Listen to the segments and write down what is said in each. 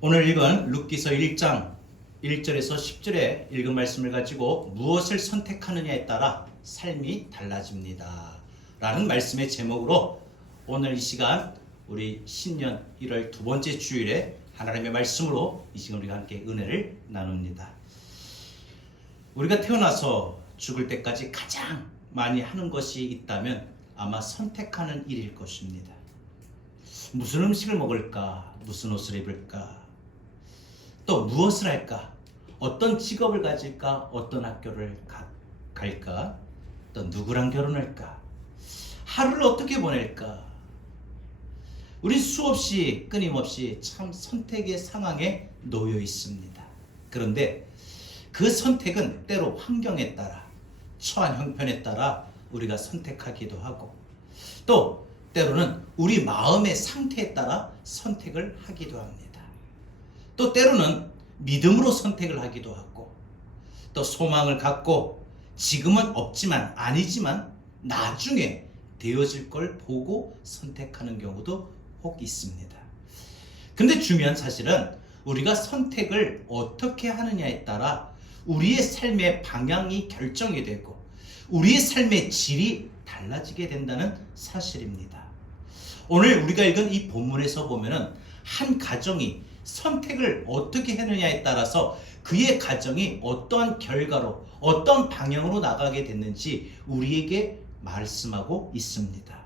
오늘 읽은 룻기서 1장 1절에서 10절에 읽은 말씀을 가지고 무엇을 선택하느냐에 따라 삶이 달라집니다 라는 말씀의 제목으로 오늘 이 시간 우리 신년 1월 두 번째 주일에 하나님의 말씀으로 이 시간 우리가 함께 은혜를 나눕니다. 우리가 태어나서 죽을 때까지 가장 많이 하는 것이 있다면 아마 선택하는 일일 것입니다. 무슨 음식을 먹을까? 무슨 옷을 입을까? 또 무엇을 할까? 어떤 직업을 가질까? 어떤 학교를 갈까? 또 누구랑 결혼할까? 하루를 어떻게 보낼까? 우리 수없이 끊임없이 참 선택의 상황에 놓여 있습니다. 그런데 그 선택은 때로 환경에 따라, 처한 형편에 따라 우리가 선택하기도 하고, 또 때로는 우리 마음의 상태에 따라 선택을 하기도 합니다. 또 때로는 믿음으로 선택을 하기도 하고, 또 소망을 갖고 지금은 없지만 아니지만 나중에 되어질 걸 보고 선택하는 경우도 혹 있습니다. 근데 중요한 사실은 우리가 선택을 어떻게 하느냐에 따라 우리의 삶의 방향이 결정이 되고 우리의 삶의 질이 달라지게 된다는 사실입니다. 오늘 우리가 읽은 이 본문에서 보면은 한 가정이 선택을 어떻게 했느냐에 따라서 그의 가정이 어떠한 결과로 어떤 방향으로 나가게 됐는지 우리에게 말씀하고 있습니다.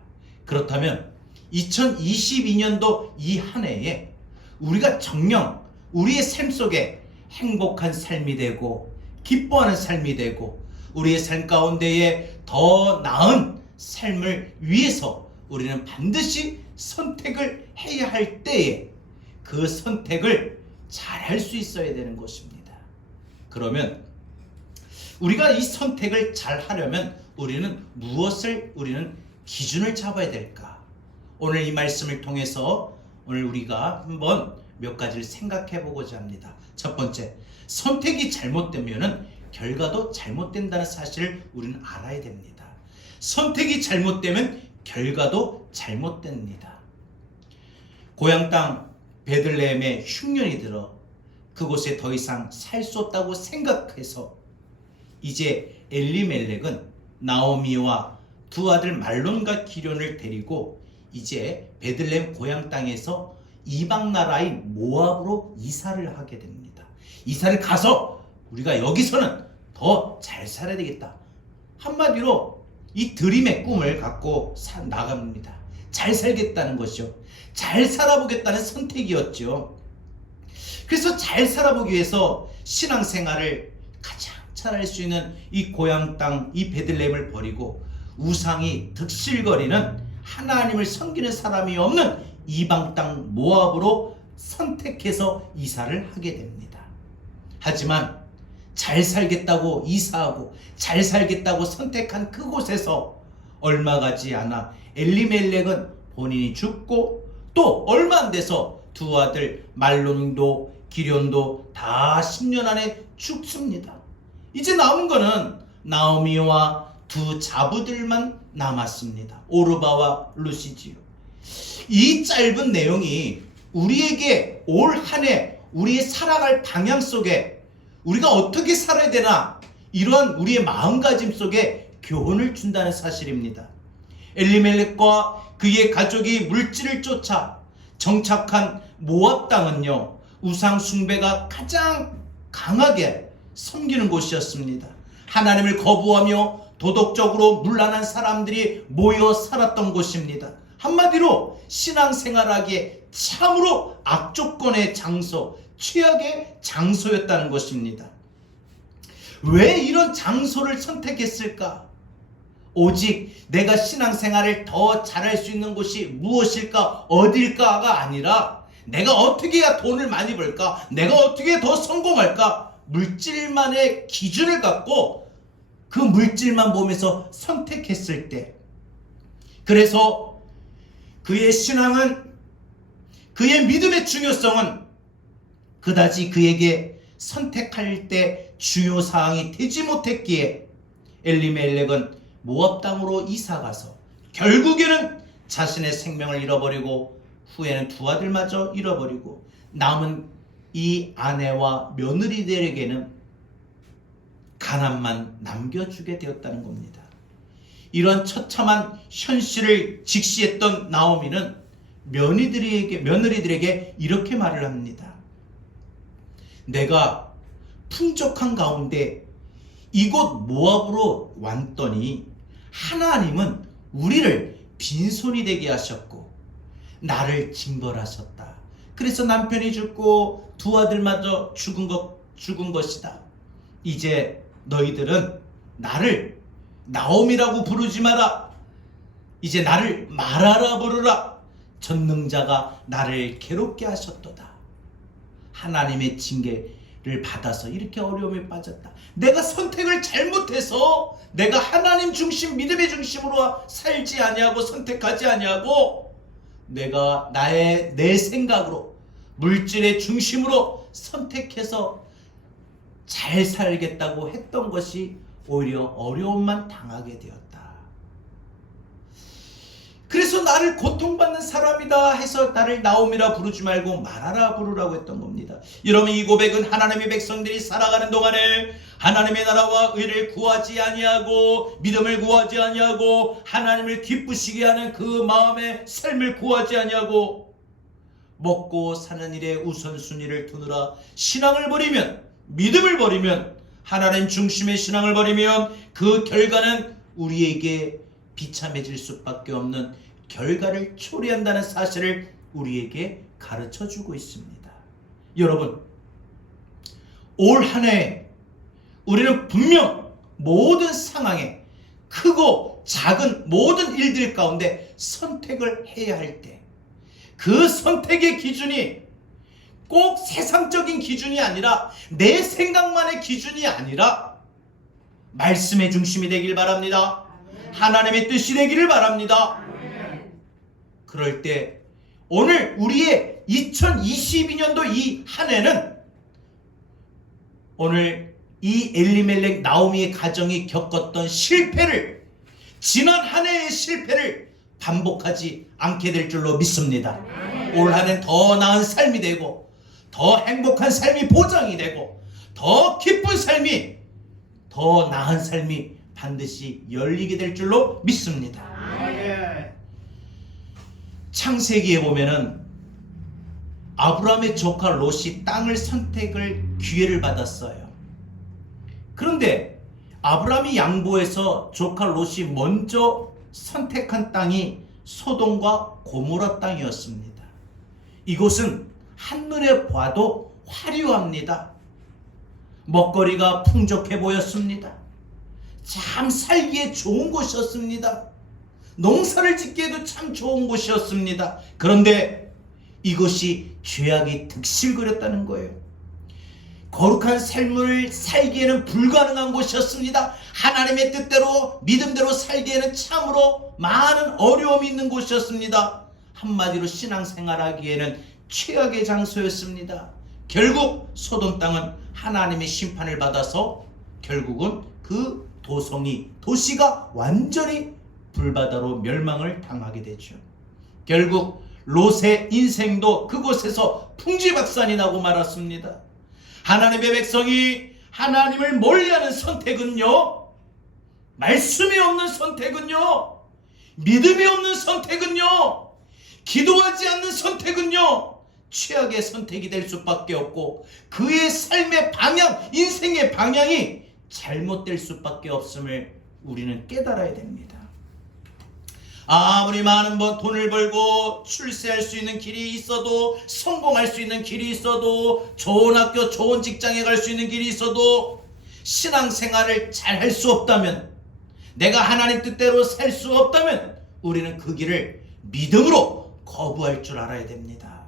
그렇다면 2022년도 이 한 해에 우리가 정녕 우리의 삶 속에 행복한 삶이 되고 기뻐하는 삶이 되고 우리의 삶 가운데에 더 나은 삶을 위해서 우리는 반드시 선택을 해야 할 때에 그 선택을 잘 할 수 있어야 되는 것입니다. 그러면 우리가 이 선택을 잘 하려면 우리는 우리는 기준을 잡아야 될까? 오늘 이 말씀을 통해서 오늘 우리가 한번 몇 가지를 생각해 보고자 합니다. 첫 번째, 선택이 잘못되면은 결과도 잘못된다는 사실을 우리는 알아야 됩니다. 선택이 잘못되면 결과도 잘못됩니다. 고향 땅 베들레헴에 흉년이 들어 그곳에 더 이상 살 수 없다고 생각해서 이제 엘리멜렉은 나오미와 두 아들 말론과 기련을 데리고 이제 베들레헴 고향 땅에서 이방 나라인 모압으로 이사를 하게 됩니다. 이사를 가서 우리가 여기서는 더 잘 살아야 되겠다. 한마디로 이 드림의 꿈을 갖고 나갑니다. 잘 살겠다는 것이요. 잘 살아보겠다는 선택이었죠. 그래서 잘 살아보기 위해서 신앙생활을 가장 잘할 수 있는 이 고향 땅, 이 베들레헴을 버리고 우상이 득실거리는 하나님을 섬기는 사람이 없는 이방 땅 모압으로 선택해서 이사를 하게 됩니다. 하지만 잘 살겠다고 이사하고 잘 살겠다고 선택한 그곳에서 얼마 가지 않아 엘리멜렉은 본인이 죽고 또 얼마 안 돼서 두 아들 말론도 기련도 다 10년 안에 죽습니다. 이제 남은 거는 나오미와 두 자부들만 남았습니다. 오르바와 루시지요. 이 짧은 내용이 우리에게 올 한 해 우리의 살아갈 방향 속에 우리가 어떻게 살아야 되나 이러한 우리의 마음가짐 속에 교훈을 준다는 사실입니다. 엘리멜렉과 그의 가족이 물질을 쫓아 정착한 모압 땅은요, 우상 숭배가 가장 강하게 섬기는 곳이었습니다. 하나님을 거부하며 도덕적으로 문란한 사람들이 모여 살았던 곳입니다. 한마디로 신앙생활하기에 참으로 악조건의 장소, 최악의 장소였다는 것입니다. 왜 이런 장소를 선택했을까? 오직 내가 신앙생활을 더 잘할 수 있는 곳이 무엇일까, 어딜까가 아니라 내가 어떻게 해야 돈을 많이 벌까, 내가 어떻게 더 성공할까, 물질만의 기준을 갖고 그 물질만 보면서 선택했을 때, 그래서 그의 신앙은, 그의 믿음의 중요성은 그다지 그에게 선택할 때 중요 사항이 되지 못했기에 엘리멜렉은 모압 땅으로 이사가서 결국에는 자신의 생명을 잃어버리고 후에는 두 아들마저 잃어버리고 남은 이 아내와 며느리들에게는 가난만 남겨주게 되었다는 겁니다. 이런 처참한 현실을 직시했던 나오미는 며느리들에게 이렇게 말을 합니다. 내가 풍족한 가운데 이곳 모압으로 왔더니 하나님은 우리를 빈손이 되게 하셨고 나를 징벌하셨다. 그래서 남편이 죽고 두 아들마저 죽은 것이다. 이제 너희들은 나를 나옴이라고 부르지 마라. 이제 나를 마라라 부르라. 전능자가 나를 괴롭게 하셨도다. 하나님의 징계를 받아서 이렇게 어려움에 빠졌다. 내가 선택을 잘못해서 내가 하나님 중심, 믿음의 중심으로 살지 아니하고 선택하지 아니하고 내가 내 생각으로 물질의 중심으로 선택해서 잘 살겠다고 했던 것이 오히려 어려움만 당하게 되었다. 그래서 나를 고통받는 사람이다 해서 나를 나옴이라 부르지 말고 마라라 부르라고 했던 겁니다. 여러분, 이 고백은 하나님의 백성들이 살아가는 동안에 하나님의 나라와 의를 구하지 아니하고 믿음을 구하지 아니하고 하나님을 기쁘시게 하는 그 마음의 삶을 구하지 아니하고 먹고 사는 일에 우선순위를 두느라 신앙을 버리면, 믿음을 버리면, 하나님 중심의 신앙을 버리면 그 결과는 우리에게 비참해질 수밖에 없는 결과를 초래한다는 사실을 우리에게 가르쳐주고 있습니다. 여러분, 올 한 해 우리는 분명 모든 상황에 크고 작은 모든 일들 가운데 선택을 해야 할 때 그 선택의 기준이 꼭 세상적인 기준이 아니라 내 생각만의 기준이 아니라 말씀의 중심이 되길 바랍니다. 하나님의 뜻이 되기를 바랍니다. 그럴 때 오늘 우리의 2022년도 이 한 해는 오늘 이 엘리멜렉 나오미의 가정이 겪었던 실패를, 지난 한 해의 실패를 반복하지 않게 될 줄로 믿습니다. 올 한 해 더 나은 삶이 되고 더 행복한 삶이 보장이 되고 더 기쁜 삶이, 더 나은 삶이 반드시 열리게 될 줄로 믿습니다. 창세기에 보면은 아브라함의 조카 롯이 땅을 선택을 기회를 받았어요. 그런데 아브라함이 양보해서 조카 롯이 먼저 선택한 땅이 소돔과 고모라 땅이었습니다. 이곳은 한눈에 봐도 화려합니다. 먹거리가 풍족해 보였습니다. 참 살기에 좋은 곳이었습니다. 농사를 짓기에도 참 좋은 곳이었습니다. 그런데 이것이 죄악이 득실거렸다는 거예요. 거룩한 삶을 살기에는 불가능한 곳이었습니다. 하나님의 뜻대로 믿음대로 살기에는 참으로 많은 어려움이 있는 곳이었습니다. 한마디로 신앙생활하기에는 최악의 장소였습니다. 결국 소돔 땅은 하나님의 심판을 받아서 결국은 그 도시가 완전히 불바다로 멸망을 당하게 되죠. 결국 롯의 인생도 그곳에서 풍지박산이 나고 말았습니다. 하나님의 백성이 하나님을 멀리하는 선택은요, 말씀이 없는 선택은요, 믿음이 없는 선택은요, 기도하지 않는 선택은요, 최악의 선택이 될 수밖에 없고 그의 삶의 방향, 인생의 방향이 잘못될 수밖에 없음을 우리는 깨달아야 됩니다. 아무리 많은 돈을 벌고 출세할 수 있는 길이 있어도, 성공할 수 있는 길이 있어도, 좋은 학교, 좋은 직장에 갈 수 있는 길이 있어도 신앙생활을 잘 할 수 없다면, 내가 하나님 뜻대로 살 수 없다면 우리는 그 길을 믿음으로 거부할 줄 알아야 됩니다.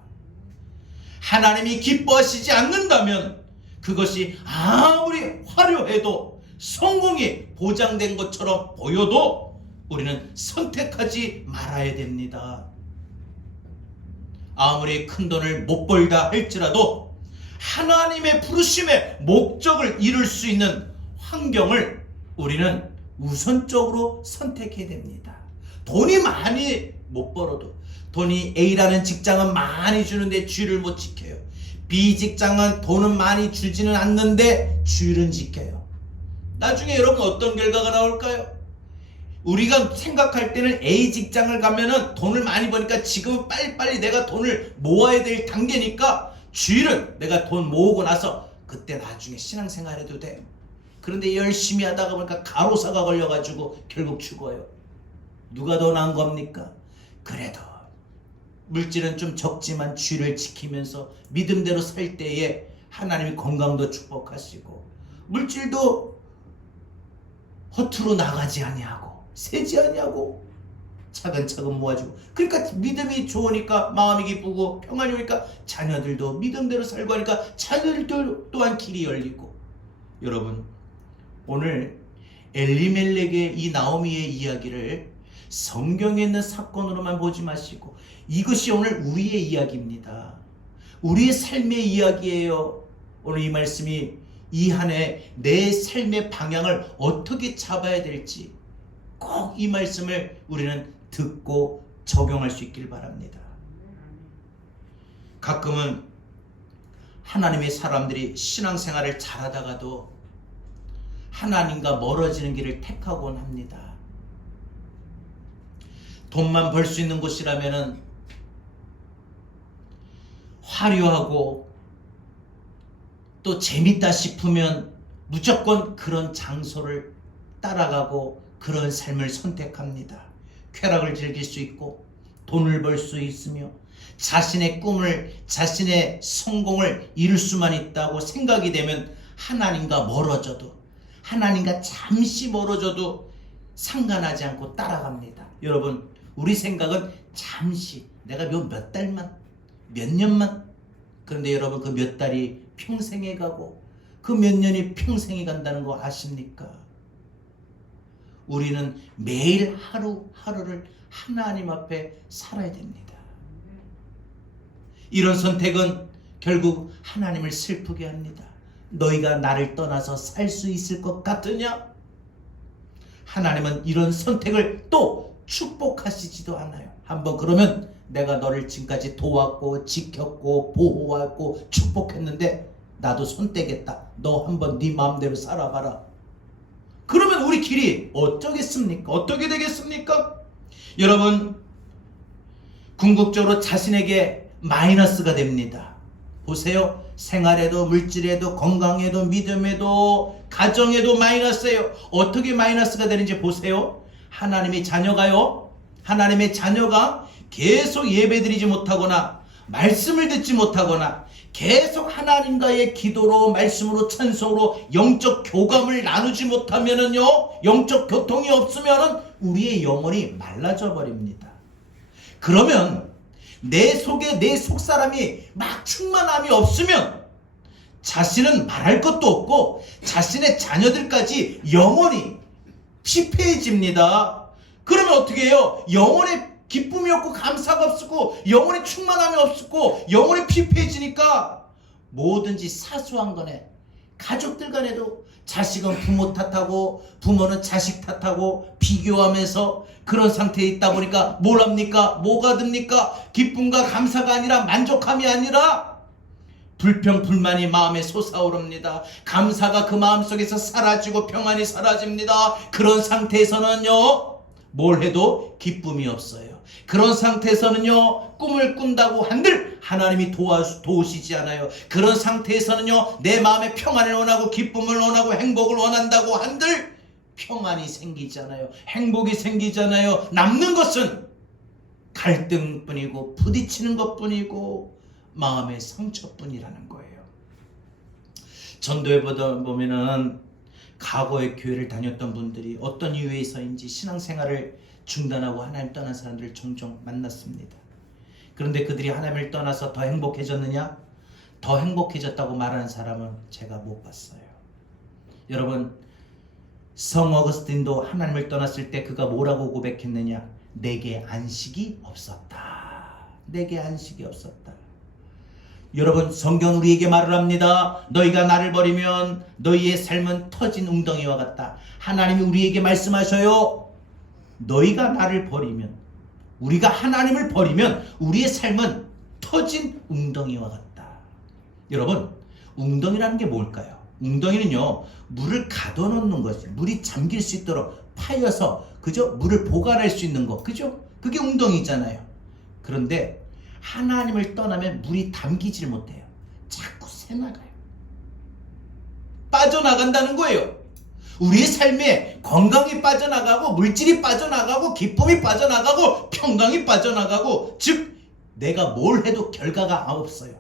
하나님이 기뻐하시지 않는다면 그것이 아무리 화려해도, 성공이 보장된 것처럼 보여도 우리는 선택하지 말아야 됩니다. 아무리 큰 돈을 못 벌다 할지라도 하나님의 부르심의 목적을 이룰 수 있는 환경을 우리는 우선적으로 선택해야 됩니다. 돈이 많이 못 벌어도, 돈이 A라는 직장은 많이 주는데 G를 못 지켜요. 비직장은 돈은 많이 주지는 않는데 주일은 지켜요. 나중에 여러분 어떤 결과가 나올까요? 우리가 생각할 때는 A 직장을 가면은 돈을 많이 버니까 지금은 빨리빨리 내가 돈을 모아야 될 단계니까 주일은 내가 돈 모으고 나서 그때 나중에 신앙생활 해도 돼. 그런데 열심히 하다가 보니까 가로사가 걸려가지고 결국 죽어요. 누가 더 나은 겁니까? 그래도 물질은 좀 적지만 주일을 지키면서 믿음대로 살 때에 하나님이 건강도 축복하시고 물질도 허투루 나가지 아니하고 세지 아니하고 차근차근 모아주고, 그러니까 믿음이 좋으니까 마음이 기쁘고 평안이 오니까 자녀들도 믿음대로 살고 하니까 자녀들 또한 길이 열리고. 여러분, 오늘 엘리멜렉의 이 나오미의 이야기를 성경에 있는 사건으로만 보지 마시고 이것이 오늘 우리의 이야기입니다. 우리의 삶의 이야기예요. 오늘 이 말씀이 이 한 해 내 삶의 방향을 어떻게 잡아야 될지 꼭 이 말씀을 우리는 듣고 적용할 수 있길 바랍니다. 가끔은 하나님의 사람들이 신앙생활을 잘하다가도 하나님과 멀어지는 길을 택하곤 합니다. 돈만 벌 수 있는 곳이라면은 화려하고 또 재밌다 싶으면 무조건 그런 장소를 따라가고 그런 삶을 선택합니다. 쾌락을 즐길 수 있고 돈을 벌 수 있으며 자신의 꿈을, 자신의 성공을 이룰 수만 있다고 생각이 되면 하나님과 멀어져도, 하나님과 잠시 멀어져도 상관하지 않고 따라갑니다. 여러분, 우리 생각은 잠시, 내가 몇 달만, 몇 년만. 그런데 여러분, 그 몇 달이 평생에 가고 그 몇 년이 평생에 간다는 거 아십니까? 우리는 매일 하루하루를 하나님 앞에 살아야 됩니다. 이런 선택은 결국 하나님을 슬프게 합니다. 너희가 나를 떠나서 살 수 있을 것 같으냐? 하나님은 이런 선택을 또 축복하시지도 않아요. 한번 그러면 내가 너를 지금까지 도왔고 지켰고 보호하고 축복했는데 나도 손 떼겠다. 너 한번 네 마음대로 살아봐라. 그러면 우리 길이 어쩌겠습니까? 어떻게 되겠습니까? 여러분, 궁극적으로 자신에게 마이너스가 됩니다. 보세요. 생활에도 물질에도 건강에도 믿음에도 가정에도 마이너스예요. 어떻게 마이너스가 되는지 보세요. 하나님의 자녀가 계속 예배드리지 못하거나 말씀을 듣지 못하거나 계속 하나님과의 기도로 말씀으로 찬송으로 영적 교감을 나누지 못하면은요, 영적 교통이 없으면은 우리의 영혼이 말라져 버립니다. 그러면 내 속에 내 속사람이 막 충만함이 없으면 자신은 말할 것도 없고 자신의 자녀들까지 영혼이 피폐해집니다. 그러면 어떻게 해요? 영혼의 기쁨이 없고 감사가 없고 영혼의 충만함이 없고 영혼이 피폐해지니까 뭐든지 사소한 거네. 가족들 간에도 자식은 부모 탓하고 부모는 자식 탓하고 비교하면서 그런 상태에 있다 보니까 뭘 합니까? 뭐가 듭니까? 기쁨과 감사가 아니라 만족함이 아니라 불평 불만이 마음에 솟아오릅니다. 감사가 그 마음속에서 사라지고 평안이 사라집니다. 그런 상태에서는요, 뭘 해도 기쁨이 없어요. 그런 상태에서는요, 꿈을 꾼다고 한들 하나님이 도우시지 않아요. 그런 상태에서는요, 내 마음에 평안을 원하고 기쁨을 원하고 행복을 원한다고 한들 평안이 생기지 않아요. 행복이 생기지 않아요. 남는 것은 갈등뿐이고 부딪히는 것뿐이고 마음의 상처뿐이라는 거예요. 전도에 보면은 과거에 교회를 다녔던 분들이 어떤 이유에서인지 신앙생활을 중단하고 하나님 떠난 사람들을 종종 만났습니다. 그런데 그들이 하나님을 떠나서 더 행복해졌느냐? 더 행복해졌다고 말하는 사람은 제가 못 봤어요. 여러분, 성 어거스틴도 하나님을 떠났을 때 그가 뭐라고 고백했느냐? 내게 안식이 없었다. 내게 안식이 없었다. 여러분, 성경 우리에게 말을 합니다. 너희가 나를 버리면 너희의 삶은 터진 웅덩이와 같다. 하나님이 우리에게 말씀하셔요. 너희가 나를 버리면, 우리가 하나님을 버리면 우리의 삶은 터진 웅덩이와 같다. 여러분, 웅덩이라는 게 뭘까요? 웅덩이는요, 물을 가둬놓는 것이, 물이 잠길 수 있도록 파여서, 그죠? 물을 보관할 수 있는 거, 그죠? 그게 웅덩이잖아요. 그런데 하나님을 떠나면 물이 담기질 못해요. 자꾸 새나가요. 빠져나간다는 거예요. 우리의 삶에 건강이 빠져나가고, 물질이 빠져나가고, 기쁨이 빠져나가고, 평강이 빠져나가고, 즉 내가 뭘 해도 결과가 없어요.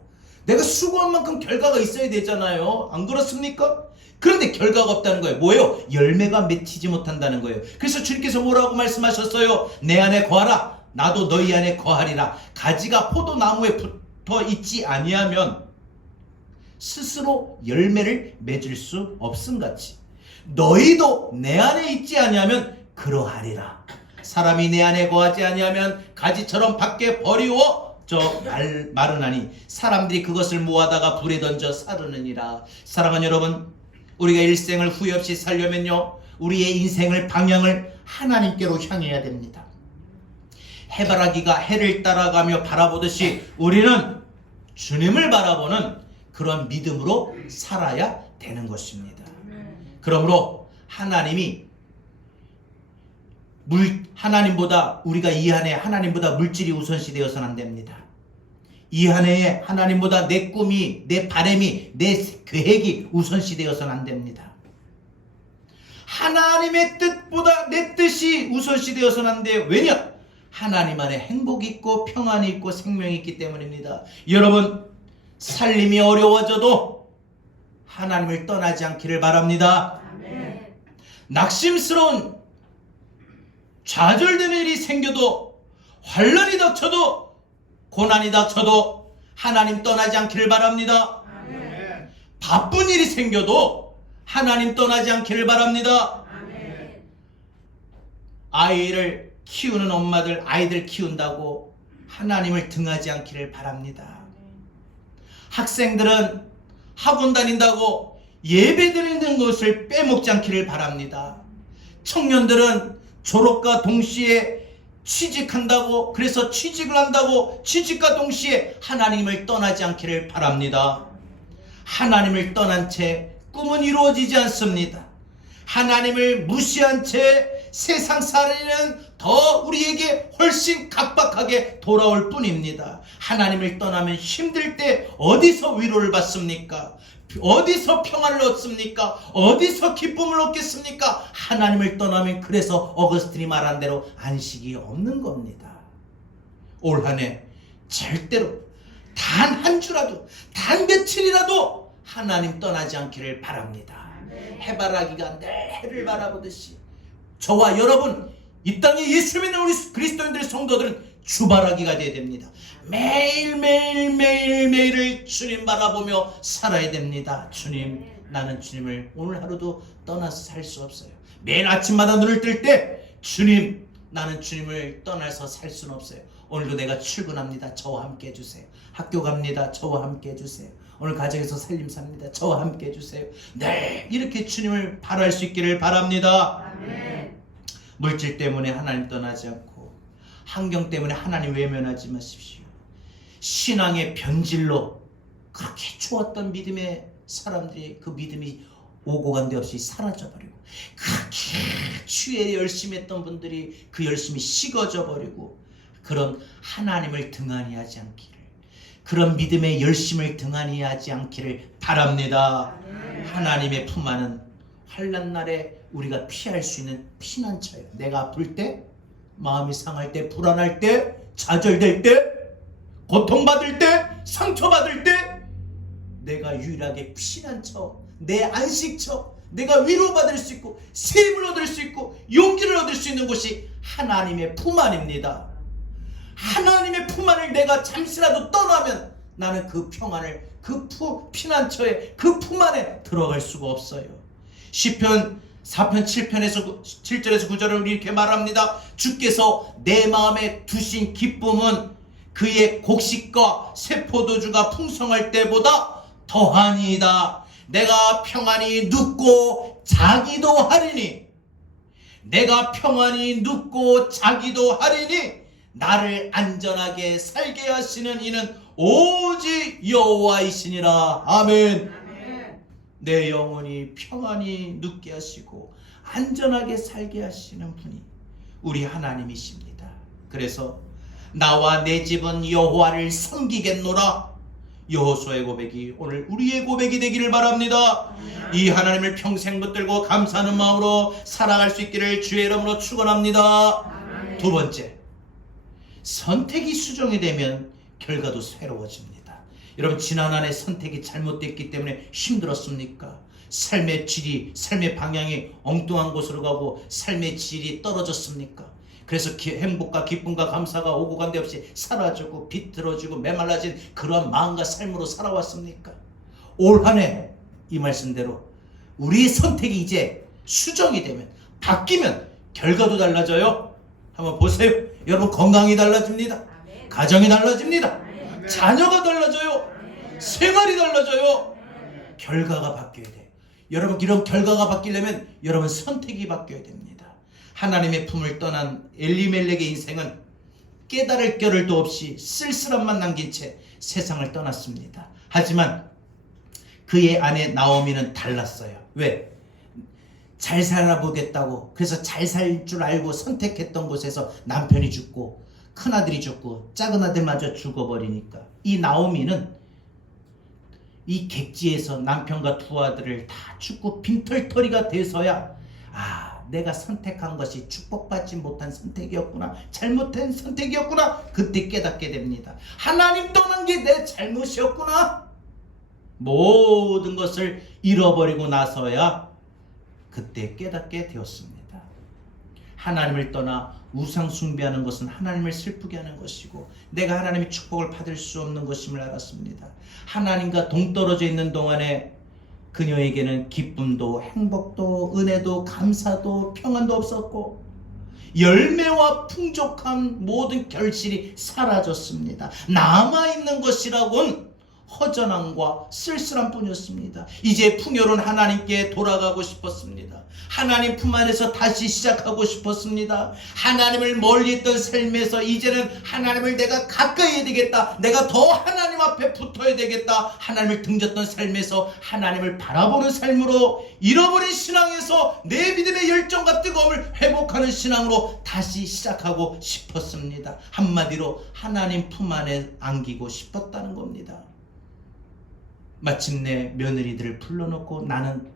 내가 수고한 만큼 결과가 있어야 되잖아요. 안 그렇습니까? 그런데 결과가 없다는 거예요. 뭐예요? 열매가 맺히지 못한다는 거예요. 그래서 주님께서 뭐라고 말씀하셨어요? 내 안에 거하라, 나도 너희 안에 거하리라. 가지가 포도나무에 붙어 있지 아니하면 스스로 열매를 맺을 수 없음같이 너희도 내 안에 있지 아니하면 그러하리라. 사람이 내 안에 거하지 아니하면 가지처럼 밖에 버리워 마르나니 사람들이 그것을 모아다가 불에 던져 사르느니라. 사랑하는 여러분, 우리가 일생을 후회 없이 살려면요, 우리의 인생을 방향을 하나님께로 향해야 됩니다. 해바라기가 해를 따라가며 바라보듯이 우리는 주님을 바라보는 그런 믿음으로 살아야 되는 것입니다. 그러므로 하나님보다 우리가 이 한 해 하나님보다 물질이 우선시 되어서는 안 됩니다. 이 한 해에 하나님보다 내 꿈이, 내 바람이, 내 계획이 우선시 되어서는 안 됩니다. 하나님의 뜻보다 내 뜻이 우선시 되어서는 안 돼요. 왜냐? 하나님 안에 행복이 있고 평안이 있고 생명이 있기 때문입니다. 여러분, 살림이 어려워져도 하나님을 떠나지 않기를 바랍니다. 아멘. 낙심스러운 좌절되는 일이 생겨도, 환난이 닥쳐도, 고난이 닥쳐도 하나님 떠나지 않기를 바랍니다. 아멘. 바쁜 일이 생겨도 하나님 떠나지 않기를 바랍니다. 아멘. 아이를 키우는 엄마들, 아이들 키운다고 하나님을 등하지 않기를 바랍니다. 학생들은 학원 다닌다고 예배 드리는 것을 빼먹지 않기를 바랍니다. 청년들은 졸업과 동시에 취직한다고, 그래서 취직을 한다고 취직과 동시에 하나님을 떠나지 않기를 바랍니다. 하나님을 떠난 채 꿈은 이루어지지 않습니다. 하나님을 무시한 채 세상 살이는 더 우리에게 훨씬 각박하게 돌아올 뿐입니다. 하나님을 떠나면 힘들 때 어디서 위로를 받습니까? 어디서 평안을 얻습니까? 어디서 기쁨을 얻겠습니까? 하나님을 떠나면, 그래서 어거스틴이 말한 대로 안식이 없는 겁니다. 올 한 해 절대로 단 한 주라도, 단 며칠이라도 하나님 떠나지 않기를 바랍니다. 해바라기가 늘 해를 바라보듯이 저와 여러분, 이 땅에 예수 믿는 우리 그리스도인들 성도들은 주바라기가 되어야 됩니다. 매일매일을 주님 바라보며 살아야 됩니다. 주님, 나는 주님을 오늘 하루도 떠나서 살 수 없어요. 매일 아침마다 눈을 뜰 때 주님, 나는 주님을 떠나서 살 수는 없어요. 오늘도 내가 출근합니다. 저와 함께 해주세요. 학교 갑니다. 저와 함께 해주세요. 오늘 가정에서 살림 삽니다. 저와 함께 해주세요. 네, 이렇게 주님을 바랄 수 있기를 바랍니다. 아멘. 물질 때문에 하나님 떠나지 않고, 환경 때문에 하나님 외면하지 마십시오. 신앙의 변질로 그렇게 좋았던 믿음의 사람들이 그 믿음이 오고 간데 없이 사라져버리고, 그렇게 주에 열심히 했던 분들이 그 열심이 식어져 버리고, 그런 하나님을 등한히 하지 않기를, 그런 믿음의 열심을 등한히 하지 않기를 바랍니다. 하나님의 품 안은 환난 날에 우리가 피할 수 있는 피난처예요. 내가 아플 때, 마음이 상할 때, 불안할 때, 좌절될 때, 고통받을 때, 상처받을 때, 내가 유일하게 피난처, 내 안식처, 내가 위로받을 수 있고 새 힘을 얻을 수 있고 용기를 얻을 수 있는 곳이 하나님의 품 안입니다. 하나님의 품 안을 내가 잠시라도 떠나면 나는 그 평안을, 그 피난처에, 그 품 안에 들어갈 수가 없어요. 시편 4편 7편에서 7절에서 9절을 우리 이렇게 말합니다. 주께서 내 마음에 두신 기쁨은 그의 곡식과 새 포도주가 풍성할 때보다 더하니이다. 내가 평안히 눕고 자기도 하리니, 내가 평안히 눕고 자기도 하리니, 나를 안전하게 살게 하시는 이는 오직 여호와이시니라. 아멘. 내 영혼이 평안히 눕게 하시고 안전하게 살게 하시는 분이 우리 하나님이십니다. 그래서 나와 내 집은 여호와를 섬기겠노라. 여호수아의 고백이 오늘 우리의 고백이 되기를 바랍니다. 이 하나님을 평생 붙들고 감사하는 마음으로 살아갈 수 있기를 주의 이름으로 축원합니다. 두 번째, 선택이 수정이 되면 결과도 새로워집니다. 여러분, 지난 한 해 선택이 잘못됐기 때문에 힘들었습니까? 삶의 질이, 삶의 방향이 엉뚱한 곳으로 가고 삶의 질이 떨어졌습니까? 그래서 행복과 기쁨과 감사가 오고 간데 없이 사라지고 비틀어지고 메말라진 그러한 마음과 삶으로 살아왔습니까? 올 한 해 이 말씀대로 우리의 선택이 이제 수정이 되면, 바뀌면 결과도 달라져요. 한번 보세요. 여러분, 건강이 달라집니다. 가정이 달라집니다. 자녀가 달라져요. 생활이 달라져요. 결과가 바뀌어야 돼요. 여러분, 이런 결과가 바뀌려면 여러분 선택이 바뀌어야 됩니다. 하나님의 품을 떠난 엘리멜렉의 인생은 깨달을 겨를도 없이 쓸쓸함만 남긴 채 세상을 떠났습니다. 하지만 그의 아내 나오미는 달랐어요. 왜? 잘 살아보겠다고, 그래서 잘 살 줄 알고 선택했던 곳에서 남편이 죽고 큰아들이 죽고 작은 아들마저 죽어버리니까 이 나오미는 이 객지에서 남편과 두 아들을 다 죽고 빈털터리가 돼서야, 내가 선택한 것이 축복받지 못한 선택이었구나, 잘못된 선택이었구나, 그때 깨닫게 됩니다. 하나님 떠난 게 내 잘못이었구나. 모든 것을 잃어버리고 나서야 그때 깨닫게 되었습니다. 하나님을 떠나 우상 숭배하는 것은 하나님을 슬프게 하는 것이고 내가 하나님의 축복을 받을 수 없는 것임을 알았습니다. 하나님과 동떨어져 있는 동안에 그녀에게는 기쁨도 행복도 은혜도 감사도 평안도 없었고 열매와 풍족한 모든 결실이 사라졌습니다. 남아있는 것이라곤 허전함과 쓸쓸함 뿐이었습니다. 이제 풍요로운 하나님께 돌아가고 싶었습니다. 하나님 품 안에서 다시 시작하고 싶었습니다. 하나님을 멀리 있던 삶에서 이제는 하나님을 내가 가까이 해야 되겠다, 내가 더 하나님 앞에 붙어야 되겠다, 하나님을 등졌던 삶에서 하나님을 바라보는 삶으로, 잃어버린 신앙에서 내 믿음의 열정과 뜨거움을 회복하는 신앙으로 다시 시작하고 싶었습니다. 한마디로 하나님 품 안에 안기고 싶었다는 겁니다. 마침내 며느리들을 불러놓고 나는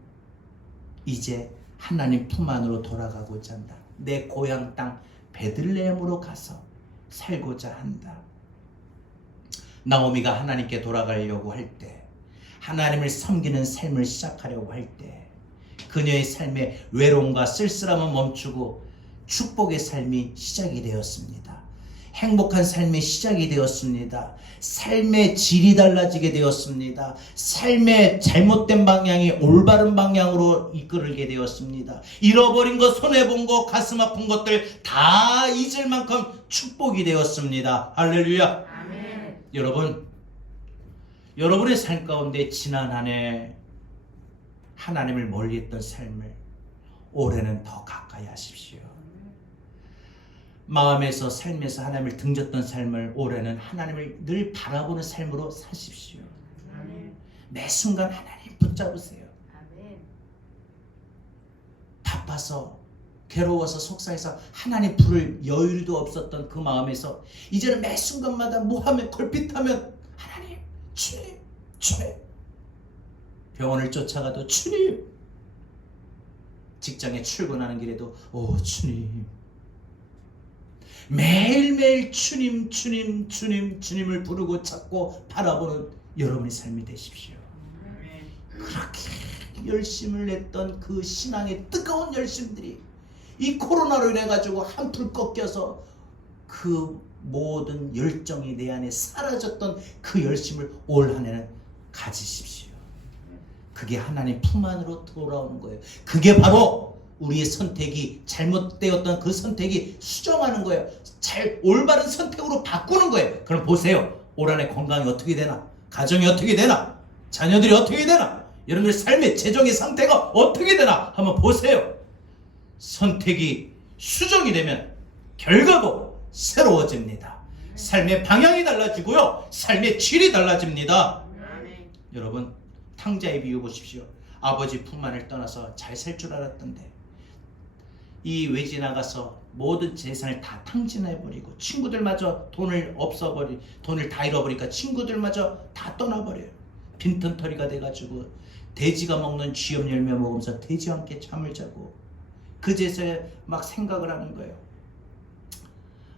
이제 하나님 품 안으로 돌아가고자 한다. 내 고향 땅 베들레헴으로 가서 살고자 한다. 나오미가 하나님께 돌아가려고 할 때, 하나님을 섬기는 삶을 시작하려고 할 때 그녀의 삶의 외로움과 쓸쓸함은 멈추고 축복의 삶이 시작이 되었습니다. 행복한 삶의 시작이 되었습니다. 삶의 질이 달라지게 되었습니다. 삶의 잘못된 방향이 올바른 방향으로 이끌게 되었습니다. 잃어버린 것, 손해본 것, 가슴 아픈 것들 다 잊을 만큼 축복이 되었습니다. 할렐루야. 아멘. 여러분, 여러분의 삶 가운데 지난 한 해 하나님을 멀리했던 삶을 올해는 더 가까이 하십시오. 마음에서 삶에서 하나님을 등졌던 삶을 올해는 하나님을 늘 바라보는 삶으로 사십시오. 아멘. 매 순간 하나님 붙잡으세요. 아멘. 바빠서 괴로워서 속상해서 하나님 부를 여유도 없었던 그 마음에서 이제는 매 순간마다 뭐하면 걸핏하면 하나님, 주님, 주님. 병원을 쫓아가도 주님, 직장에 출근하는 길에도 오 주님, 매일매일 주님, 주님, 주님, 주님을 부르고 찾고 바라보는 여러분의 삶이 되십시오. 그렇게 열심을 냈던 그 신앙의 뜨거운 열심들이 이 코로나로 인해 가지고 한풀 꺾여서 그 모든 열정이 내 안에 사라졌던 그 열심을 올 한 해는 가지십시오. 그게 하나님 품 안으로 돌아오는 거예요. 그게 바로 우리의 선택이 잘못되었던 그 선택이 수정하는 거예요. 올바른 선택으로 바꾸는 거예요. 그럼 보세요. 올 한 해 건강이 어떻게 되나? 가정이 어떻게 되나? 자녀들이 어떻게 되나? 여러분의 삶의 재정의 상태가 어떻게 되나? 한번 보세요. 선택이 수정이 되면 결과도 새로워집니다. 삶의 방향이 달라지고요. 삶의 질이 달라집니다. 여러분, 탕자의 비유 보십시오. 아버지 품만을 떠나서 잘 살 줄 알았던데 이 외지 나가서 모든 재산을 다 탕진해버리고 친구들마저 돈을 다 잃어버리니까 친구들마저 다 떠나버려요. 빈털터리가 돼가지고 돼지가 먹는 쥐염 열매 먹으면서 돼지와 함께 잠을 자고 그제서야 막 생각을 하는 거예요.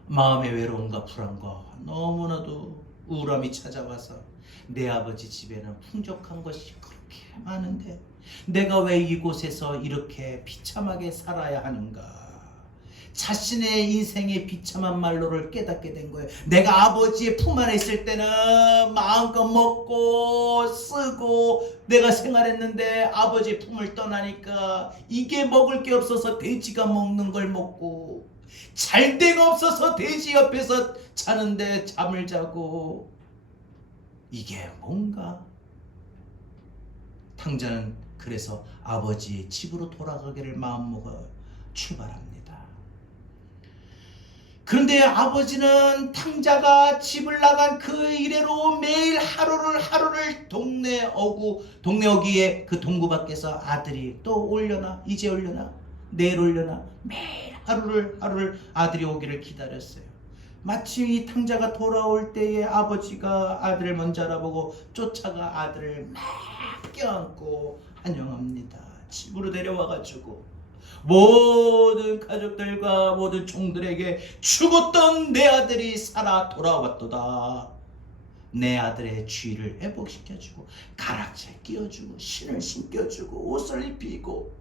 마음의 외로움과 불안과 너무나도 우울함이 찾아와서 내 아버지 집에는 풍족한 것이 그렇게 많은데 내가 왜 이곳에서 이렇게 비참하게 살아야 하는가. 자신의 인생의 비참한 말로를 깨닫게 된 거예요. 내가 아버지의 품 안에 있을 때는 마음껏 먹고 쓰고 내가 생활했는데 아버지의 품을 떠나니까 이게 먹을 게 없어서 돼지가 먹는 걸 먹고 잘 데가 없어서 돼지 옆에서 자는데 잠을 자고 이게 뭔가. 탕자는 그래서 아버지의 집으로 돌아가기를 마음먹어 출발합니다. 그런데 아버지는 탕자가 집을 나간 그 이래로 매일 하루를 동네 어귀에 그 동구 밖에서 아들이 또 올려나 이제 올려나 내일 올려나 매일 하루를 아들이 오기를 기다렸어요. 마침 이 탕자가 돌아올 때에 아버지가 아들을 먼저 알아보고 쫓아가 아들을 막 껴안고 환영합니다. 집으로 데려와가지고 모든 가족들과 모든 종들에게 죽었던 내 아들이 살아 돌아왔도다. 내 아들의 죄를 회복시켜주고 가락지를 끼워주고 신을 신겨주고 옷을 입히고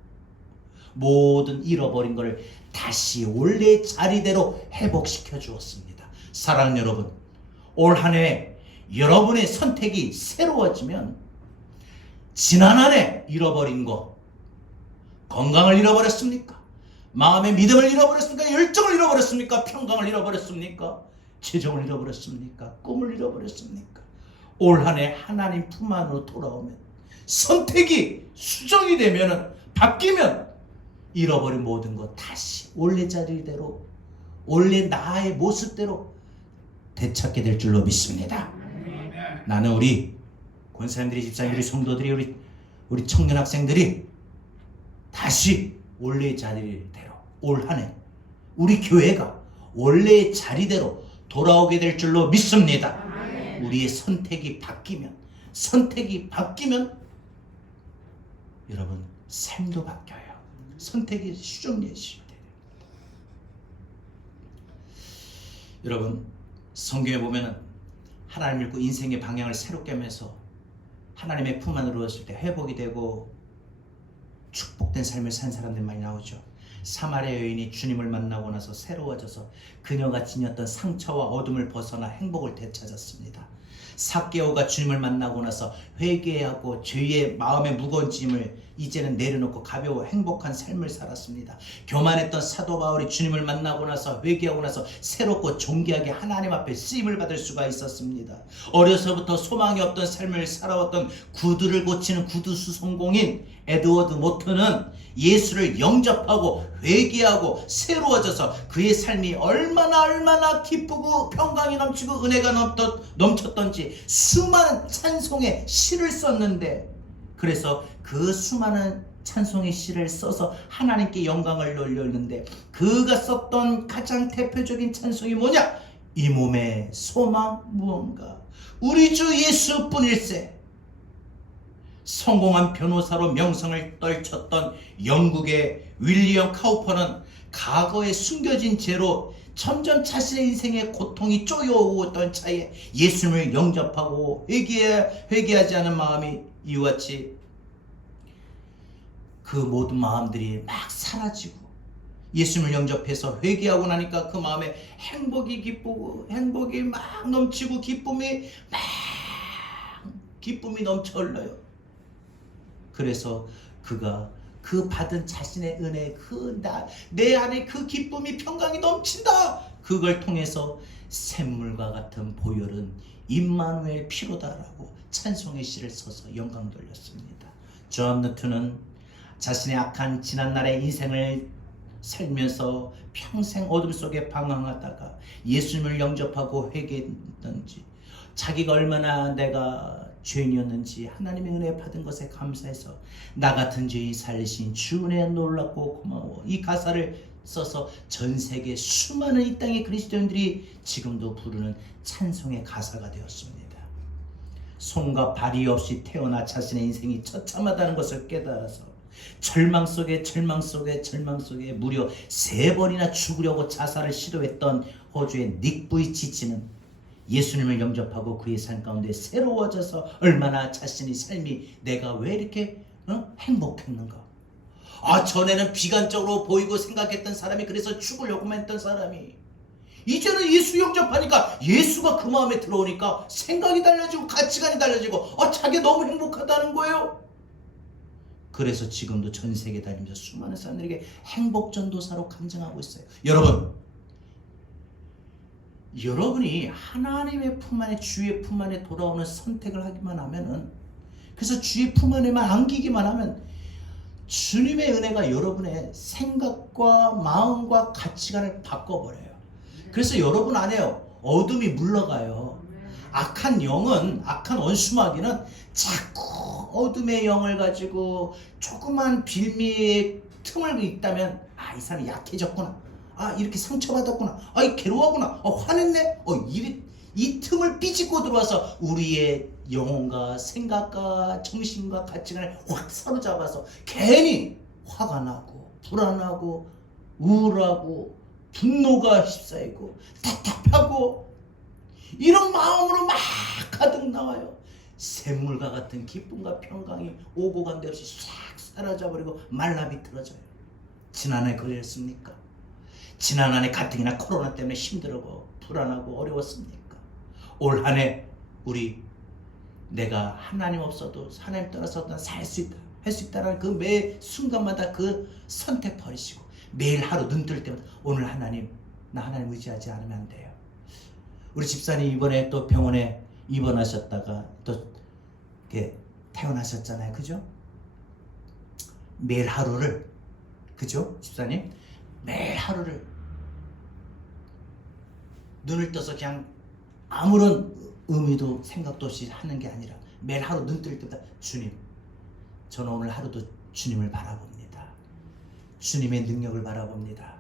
모든 잃어버린 것을 다시 원래 자리대로 회복시켜 주었습니다. 사랑하는 여러분, 올 한 해 여러분의 선택이 새로워지면 지난 한 해 잃어버린 거, 건강을 잃어버렸습니까? 마음의 믿음을 잃어버렸습니까? 열정을 잃어버렸습니까? 평강을 잃어버렸습니까? 재정을 잃어버렸습니까? 꿈을 잃어버렸습니까? 올 한 해 하나님 품 안으로 돌아오면 선택이 수정이 되면 바뀌면 잃어버린 모든 것 다시 원래 자리대로 원래 나의 모습대로 되찾게 될 줄로 믿습니다. 나는 우리 권사님들이, 집사님들이, 성도들이, 우리 청년 학생들이 다시 원래의 자리대로 올 한 해 우리 교회가 원래의 자리대로 돌아오게 될 줄로 믿습니다. 우리의 선택이 바뀌면 여러분 삶도 바뀌어요. 선택이 수정되시면 돼요. 여러분, 성경에 보면은 하나님 믿고 인생의 방향을 새롭게 하면서 하나님의 품 안으로 왔을 때 회복이 되고 축복된 삶을 산 사람들 많이 나오죠. 사마리아 여인이 주님을 만나고 나서 새로워져서 그녀가 지녔던 상처와 어둠을 벗어나 행복을 되찾았습니다. 삭개오가 주님을 만나고 나서 회개하고 죄의 마음의 무거운 짐을 이제는 내려놓고 가벼워 행복한 삶을 살았습니다. 교만했던 사도 바울이 주님을 만나고 나서 회개하고 나서 새롭고 존귀하게 하나님 앞에 쓰임을 받을 수가 있었습니다. 어려서부터 소망이 없던 삶을 살아왔던 구두를 고치는 구두수 성공인 에드워드 모트는 예수를 영접하고 회개하고 새로워져서 그의 삶이 얼마나 기쁘고 평강이 넘치고 은혜가 넘쳤던지 수많은 찬송의 시를 썼는데, 그래서 그 수많은 찬송의 시를 써서 하나님께 영광을 돌렸는데 그가 썼던 가장 대표적인 찬송이 뭐냐? 이 몸의 소망 무언가 우리 주 예수뿐일세. 성공한 변호사로 명성을 떨쳤던 영국의 윌리엄 카우퍼는 과거에 숨겨진 죄로 점점 자신의 인생의 고통이 쪼여오던 차에 예수님을 영접하고 회개하지 않은 마음이 이와 같이 그 모든 마음들이 막 사라지고 예수님을 영접해서 회개하고 나니까 그 마음에 행복이 기쁘고 행복이 막 넘치고 기쁨이 넘쳐 흘러요. 그래서 그가 그 받은 자신의 은혜, 내 안에 그 기쁨이 평강이 넘친다. 그걸 통해서 샘물과 같은 보혈은 임마누엘 피로다라고 찬송의 시를 써서 영광 돌렸습니다. 존 너튼은 자신의 악한 지난날의 인생을 살면서 평생 어둠 속에 방황하다가 예수님을 영접하고 회개했던지, 자기가 얼마나 내가 죄인이었는지 하나님의 은혜 받은 것에 감사해서 나 같은 죄인 살리신 주 은혜 놀랍고 고마워, 이 가사를 써서 전 세계 수많은 이 땅의 그리스도인들이 지금도 부르는 찬송의 가사가 되었습니다. 손과 발이 없이 태어나 자신의 인생이 처참하다는 것을 깨달아서 절망 속에 무려 3번이나 죽으려고 자살을 시도했던 호주의 닉 부이치치는 예수님을 영접하고 그의 삶 가운데 새로워져서 얼마나 자신의 삶이 내가 왜 이렇게 행복했는가. 전에는 비관적으로 보이고 생각했던 사람이, 그래서 죽으려고만 했던 사람이 이제는 예수 영접하니까, 예수가 그 마음에 들어오니까 생각이 달라지고 가치관이 달라지고 자기가 너무 행복하다는 거예요. 그래서 지금도 전 세계 다니면서 수많은 사람들에게 행복전도사로 감정하고 있어요. 여러분이 하나님의 품 안에, 주의 품 안에 돌아오는 선택을 하기만 하면은, 그래서 주의 품 안에만 안기기만 하면 주님의 은혜가 여러분의 생각과 마음과 가치관을 바꿔버려요. 그래서 여러분 안에요, 어둠이 물러가요. 악한 영은, 악한 원수마귀는 자꾸 어둠의 영을 가지고 조그만 빌미의 틈을 있다면, 이 사람이 약해졌구나, 이렇게 상처받았구나, 괴로워하구나, 화냈네, 이 틈을 삐집고 들어와서 우리의 영혼과 생각과 정신과 가치관을 확 사로잡아서 괜히 화가 나고 불안하고 우울하고 분노가 휩싸이고 답답하고 이런 마음으로 막 가득 나와요. 샘물과 같은 기쁨과 평강이 오고 간데 없이 싹 사라져버리고 말라 비틀어져요. 지난해 그랬습니까? 지난 한 해 가뜩이나 코로나 때문에 힘들고 불안하고 어려웠습니까? 올 한 해 우리 내가 하나님 없어도 하나님 따라서 살 수 있다, 할 수 있다라는 그 매 순간마다 그 선택 버리시고 매일 하루 눈 뜰 때마다 오늘 하나님, 나 하나님 의지하지 않으면 안 돼요. 우리 집사님 이번에 또 병원에 입원하셨다가 또 이렇게 퇴원하셨잖아요. 그죠? 매일 하루를, 그죠? 집사님? 매일 하루를 눈을 떠서 그냥 아무런 의미도 생각도 없이 하는 게 아니라 매일 하루 눈 뜰 때마다 주님, 저는 오늘 하루도 주님을 바라봅니다. 주님의 능력을 바라봅니다.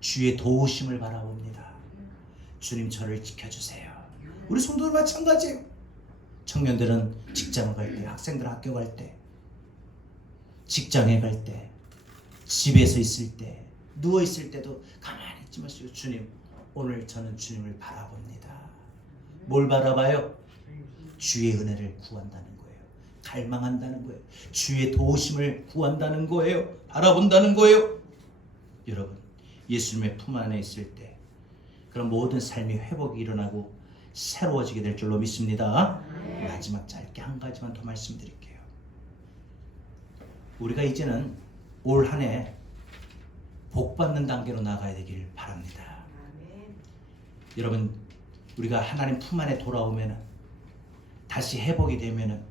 주의 도우심을 바라봅니다. 주님, 저를 지켜주세요. 우리 성도들 마찬가지예요. 청년들은 직장을 갈 때, 학생들은 학교 갈 때, 직장에 갈 때, 집에서 있을 때, 누워있을 때도 가만히 있지 마시고 주님, 오늘 저는 주님을 바라봅니다. 뭘 바라봐요? 주의 은혜를 구한다는 거예요. 갈망한다는 거예요. 주의 도우심을 구한다는 거예요. 바라본다는 거예요. 여러분, 예수님의 품 안에 있을 때 그런 모든 삶의 회복이 일어나고 새로워지게 될 줄로 믿습니다. 마지막 짧게 한 가지만 더 말씀드릴게요. 우리가 이제는 올 한 해 복받는 단계로 나가야 되길 바랍니다. 여러분, 우리가 하나님 품 안에 돌아오면, 다시 회복이 되면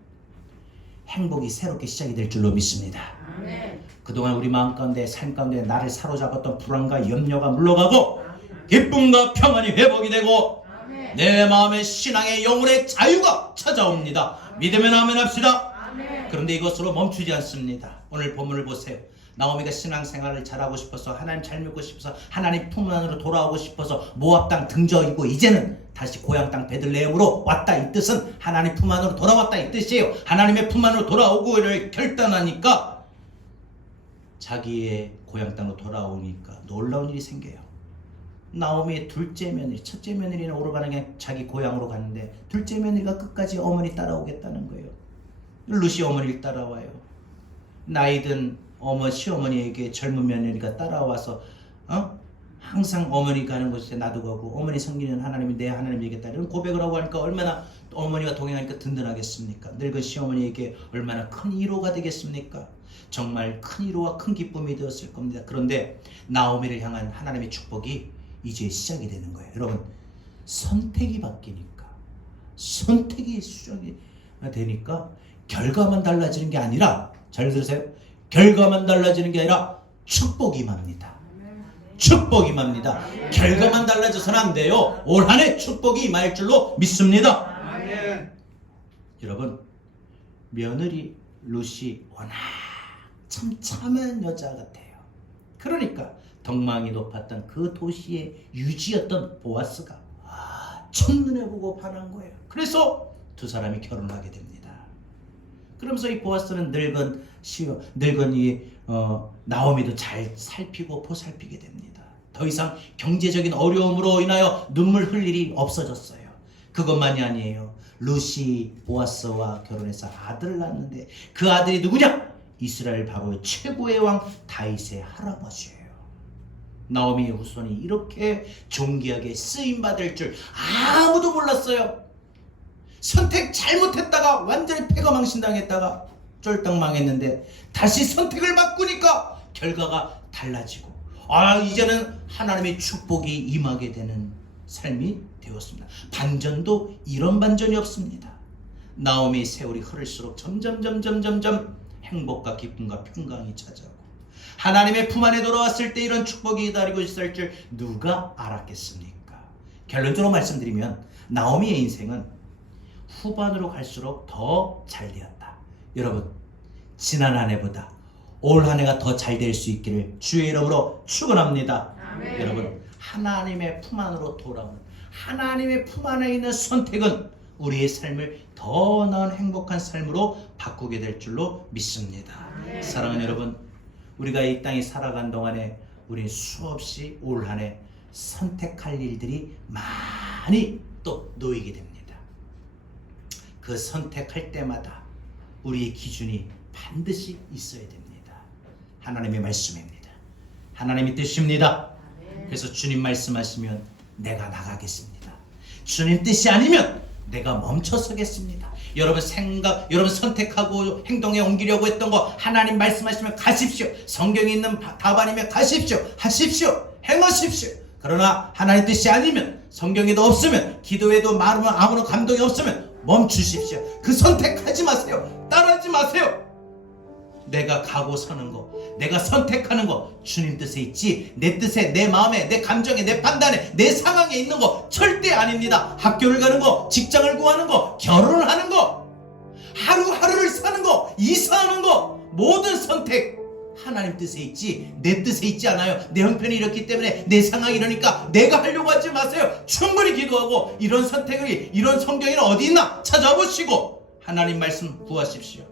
행복이 새롭게 시작이 될 줄로 믿습니다. 그동안 우리 마음 가운데, 삶 가운데 나를 사로잡았던 불안과 염려가 물러가고 기쁨과 평안이 회복이 되고 내 마음의 신앙의 영혼의 자유가 찾아옵니다. 믿으면 아멘 합시다. 그런데 이것으로 멈추지 않습니다. 오늘 본문을 보세요. 나오미가 신앙생활을 잘하고 싶어서, 하나님 잘 믿고 싶어서, 하나님 품 안으로 돌아오고 싶어서 모압 땅 등져이고 이제는 다시 고향 땅 베들레헴으로 왔다, 이 뜻은 하나님 품 안으로 돌아왔다, 이 뜻이에요. 하나님의 품 안으로 돌아오고를 결단하니까 자기의 고향 땅으로 돌아오니까 놀라운 일이 생겨요. 나오미의 둘째 며느리, 첫째 며느리는 오르바나게 자기 고향으로 갔는데 둘째 며느리가 끝까지 어머니 따라오겠다는 거예요. 루시 어머니를 따라와요. 나이든 시어머니에게 젊은 며느리가 따라와서 항상 어머니 가는 곳에 나도 가고, 어머니 섬기는 하나님이 내 하나님이겠다 이런 고백을 하고 하니까 얼마나 어머니가 동행하니까 든든하겠습니까? 늙은 시어머니에게 얼마나 큰 위로가 되겠습니까? 정말 큰 위로와 큰 기쁨이 되었을 겁니다. 그런데 나오미를 향한 하나님의 축복이 이제 시작이 되는 거예요. 여러분, 선택이 바뀌니까, 선택이 수정이 되니까 결과만 달라지는 게 아니라, 잘 들으세요, 결과만 달라지는 게 아니라 축복이 임합니다. 축복이 임합니다. 결과만 달라져서는 안 돼요. 올 한 해 축복이 임할 줄로 믿습니다. 여러분, 며느리 루시 워낙 참참한 여자 같아요. 그러니까 덕망이 높았던 그 도시의 유지였던 보아스가 첫눈에 보고 반한 거예요. 그래서 두 사람이 결혼을 하게 됩니다. 그러면서 이 보아스는 늙은 이 나오미도 잘 살피고 보살피게 됩니다. 더 이상 경제적인 어려움으로 인하여 눈물 흘릴 일이 없어졌어요. 그것만이 아니에요. 루시 보아스와 결혼해서 아들을 낳았는데 그 아들이 누구냐? 이스라엘 바로 최고의 왕 다윗의 할아버지예요. 나오미의 후손이 이렇게 존귀하게 쓰임받을 줄 아무도 몰랐어요. 선택 잘못했다가 완전히 패거망신당했다가 쫄딱 망했는데 다시 선택을 바꾸니까 결과가 달라지고 이제는 하나님의 축복이 임하게 되는 삶이 되었습니다. 반전도 이런 반전이 없습니다. 나오미의 세월이 흐를수록 점점 행복과 기쁨과 평강이 찾아오고 하나님의 품 안에 돌아왔을 때 이런 축복이 기다리고 있을 줄 누가 알았겠습니까? 결론적으로 말씀드리면 나오미의 인생은 후반으로 갈수록 더 잘 되었다. 여러분, 지난 한 해보다 올 한 해가 더 잘 될 수 있기를 주의 이름으로 축원합니다. 여러분, 하나님의 품 안으로 돌아오는 하나님의 품 안에 있는 선택은 우리의 삶을 더 나은 행복한 삶으로 바꾸게 될 줄로 믿습니다. 사랑하는 여러분, 우리가 이 땅에 살아간 동안에 우리 수없이 올 한 해 선택할 일들이 많이 또 놓이게 됩니다. 그 선택할 때마다 우리의 기준이 반드시 있어야 됩니다. 하나님의 말씀입니다. 하나님의 뜻입니다. 그래서 주님 말씀하시면 내가 나가겠습니다. 주님 뜻이 아니면 내가 멈춰서겠습니다. 여러분 여러분 선택하고 행동에 옮기려고 했던 거 하나님 말씀하시면 가십시오. 성경에 있는 답 아니면 가십시오. 하십시오. 행하십시오. 그러나 하나님 뜻이 아니면 성경에도 없으면 기도에도 말하면 아무런 감동이 없으면 멈추십시오. 그 선택하지 마세요. 따라하지 마세요. 내가 가고 서는 거, 내가 선택하는 거 주님 뜻에 있지 내 뜻에, 내 마음에, 내 감정에, 내 판단에, 내 상황에 있는 거 절대 아닙니다. 학교를 가는 거, 직장을 구하는 거, 결혼을 하는 거, 하루하루를 사는 거, 이사하는 거, 모든 선택 하나님 뜻에 있지 내 뜻에 있지 않아요. 내 형편이 이렇기 때문에 내 상황이 이러니까 내가 하려고 하지 마세요. 충분히 기도하고 이런 선택이, 이런 성경에는 어디 있나 찾아보시고 하나님 말씀 구하십시오.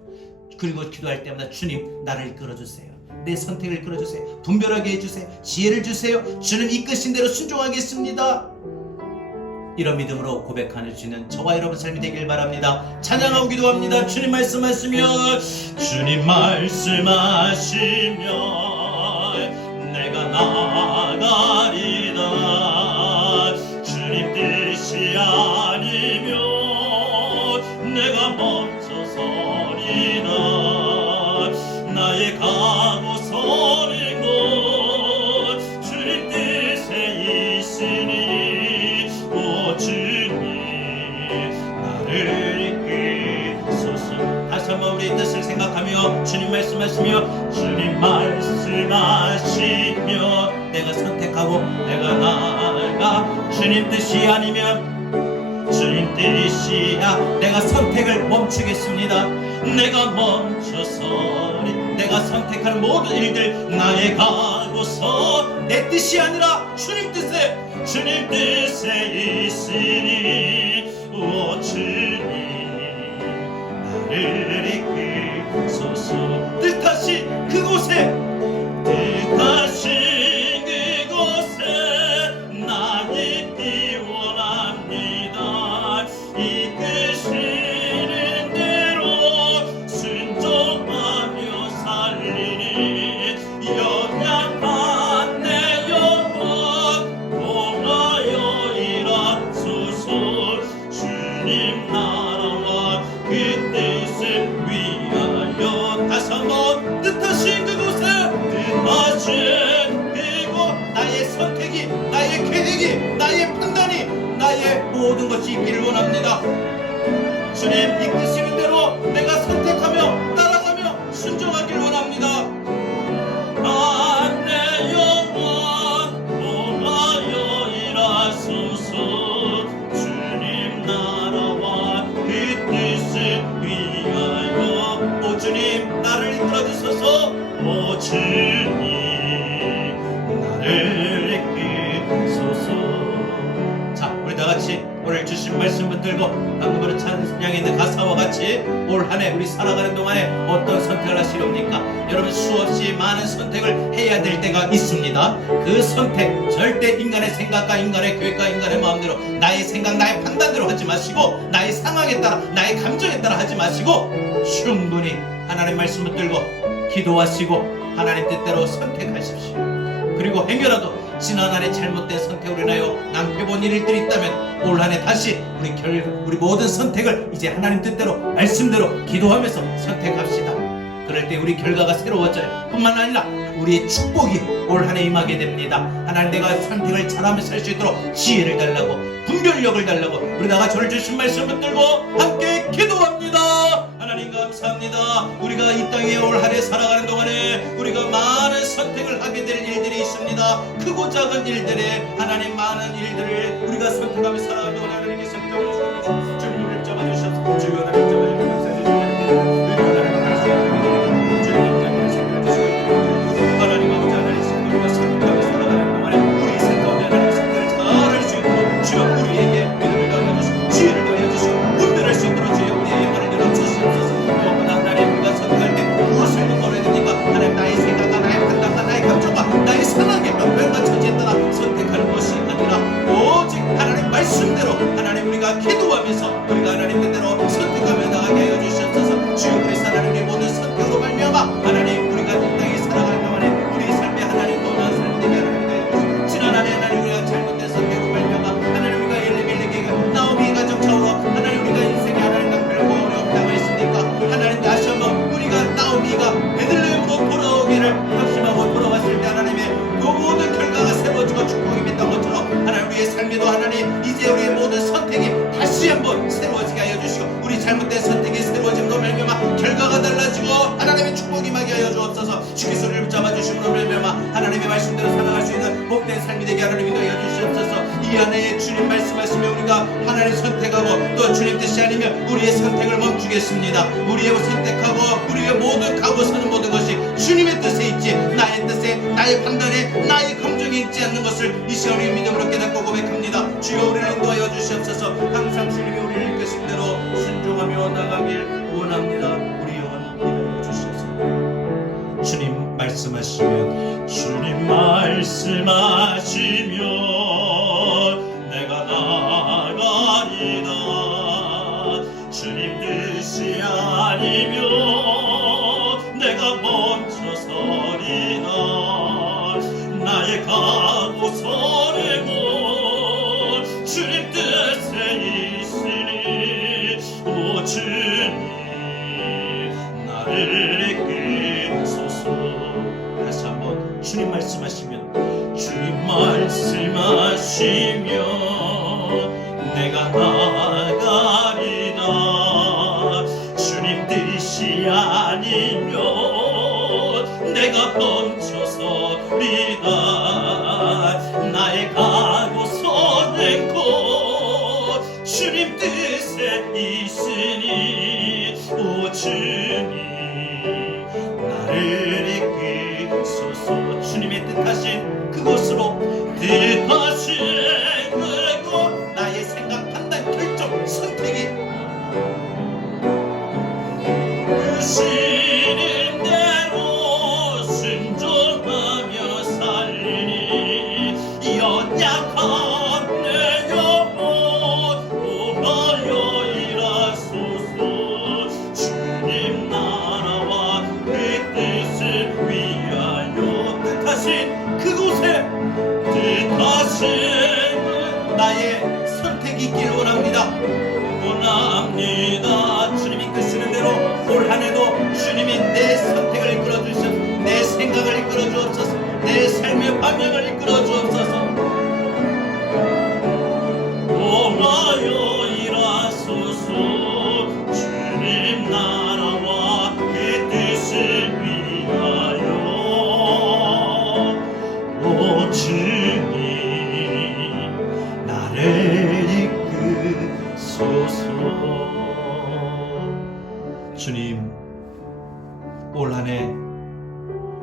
그리고 기도할 때마다 주님 나를 이끌어주세요. 내 선택을 이끌어주세요. 분별하게 해주세요. 지혜를 주세요. 주님 이끄신 대로 순종하겠습니다. 이런 믿음으로 고백하는 주는 저와 여러분 삶이 되길 바랍니다. 찬양하고 기도합니다. 주님 말씀하시면 주님 말씀하시면 내가 나가리다. 주님 뜻이 아니면 내가 멈춰서리라. 나의 가고 서는 곳 주님 뜻에 있으니 오 주님 나를 이끄소서. 다시 한번 우리의 뜻을 생각하며 주님 말씀하시며 주님 말씀하시며 내가 선택하고 내가 나아가 주님 뜻이 아니면 주님 뜻이야 내가 선택을 멈추겠습니다. 내가 멈춰서리 내가 선택하는 모든 일들 나의 가고서 내 뜻이 아니라 주님 뜻에 있으니 오 주님 나를 이끄소서. 뜻하신 그곳에 나 있기 원합니다. 이끄시는 대로 순종하며 살리니 연약한 내 영혼 통하여 일하소서. 주님 나라와 그 뜻을 위하여 다시 한번 뜻하신 그곳에 나의 선택이, 나의 계획이, 나의 판단이, 나의 모든 것이 있기를 원합니다. 주님 이끄시는 대로 내가 선택하며 따라가며 순종하기를 원합니다. 내 영혼 나를 이끌어 주소서. 오 주님 나를 이끌소서. 자, 우리 다 같이 오늘 주신 말씀 붙들고 방금 그런 찬양에 있는 가사와 같이 올 한 해 우리 살아가는 동안에 어떤 선택을 하시렵니까? 여러분, 수없이 많은 선택을 해야 될 때가 있습니다. 그 선택 절대 인간의 생각과 인간의 계획과 인간의 마음대로, 나의 생각 나의 판단대로 하지 마시고, 나의 상황에 따라 나의 감정에 따라 하지 마시고, 충분히 하나님 말씀 붙들고 기도하시고 하나님 뜻대로 선택하십시오. 그리고 행여라도 지난 한 해 잘못된 선택으로 인하여 낭패본 일들이 있다면 올 한 해 다시 우리 모든 선택을 이제 하나님 뜻대로 말씀대로 기도하면서 선택합시다. 그럴 때 우리 결과가 새로워져요. 뿐만 아니라 우리의 축복이 올 한 해 임하게 됩니다. 하나님, 내가 선택을 잘하며 살 수 있도록 지혜를 달라고, 분별력을 달라고 우리 다가 저를 주신 말씀 붙들고 함께 기도합니다. 하나님 감사합니다. 우리가 이 땅에 올 한 해 살아가는 동안에 우리가 많은 선택을 하게 될 일들이 있습니다. 크고 작은 일들에 하나님 많은 일들을 우리가 선택하며 살아가는 동안에 하나님께 선택을 주시옵소서. 주님 우리를 잡아주시옵소서. 주님 하나님 잡아주시옵소서. 하나님 아버지, 하나님 성도 우리가 선택하며 살아가는 동안에 우리 생각에 하나님 선택을 잘할 수 있도록 주여 우리에게 믿음을 더하여주시고 지혜를 더하여주시고 분별할 수 있도록 주여 우리의 영혼을 열어주시옵소서. 무엇보다 하나님, 우리가 선택할 때 무엇을 먹어야 됩니까? 하나님, 나의 생각과 나의 판단과 나의 감정과 나의 상황의 명령과 처지에 따라 선택하는 것이 아니라 오직 하나님 말씀대로 하나님 우리가 기도하면서 우리가 하나님 뜻대로 선택하며 나가게 하여 주시옵소서. 주여 그리스도 하나님의 모든 선택으로 말미암아 하나님 우리가 이 땅에 살아가는 동안에 우리 삶에 하나님 더 나은 삶이 되게 하나님 되어 지난 한 해 하나님 우리가 잘못된 선택으로 말미암아 하나님 우리가 엘리멜렉에게 나오미 가정처럼 하나님 우리가 인생에 하나님 낭패를 어려움 당했으니까 하나님 다시 한번 우리가 나오미가 베들레헴으로 돌아오기를 확신하고 돌아왔을 때 하나님의 모든 결과가 새로워지고 축복이 맺던 것처럼 하나님 우리의 삶에도 하나님 이제 우리의 모든 선택이 다시 한번 새로워지게 하여 주시고 우리 잘못된 선택이 새로워짐으로 말미암아 결과가 달라지고 하나님의 축복이 임하게 하여 주옵소서. 주의 소리를 붙잡아 주심으로 말미암아 하나님의 말씀대로 살아갈 수 있는 복된 삶이 되게 하나님 인도하여 주시옵소서. 이 한 해에 주님 말씀하시며 우리가 하나님 선택하고 또 주님 뜻이 아니면 우리의 선택을 멈추겠습니다. 우리의 선택하고 우리의 모든 가고 서는 모든 것이 주님의 뜻에 있지 나의 뜻에 나의 판단에 나의 감정에 있지 않는 것을 이 시간 우리 믿음으로 깨닫고 고백합니다. 주여 우리를 인도하여 주시옵소서. 항상 주님이 우리를 이끄신 대로 순종하며 나가길 원합니다. 우리 영혼 인도하여 주시옵소서. 주님 말씀하시면 내가 나가리다. 주님 뜻이 아니면 내가 멈춰 서리다. 나의 가고 서는 곳 주님 뜻에 있으니 오 주님 나를 이끌소서. 다시 한번 주님 말씀하시면 내가 나가리다. 주님 뜻이 아니면 내가 멈춰서리다. 나의 가고 서는 곳 주님 뜻에 있으니 오 주님 나를 이끌소서. 주님의 뜻하신 그곳으로 뜻하신 그곳 나의 생각, 판단, 결정, 선택이 주시는 대로 순종하며 살리니 연약한 내 영혼 구하여 일하소서. 올 한 해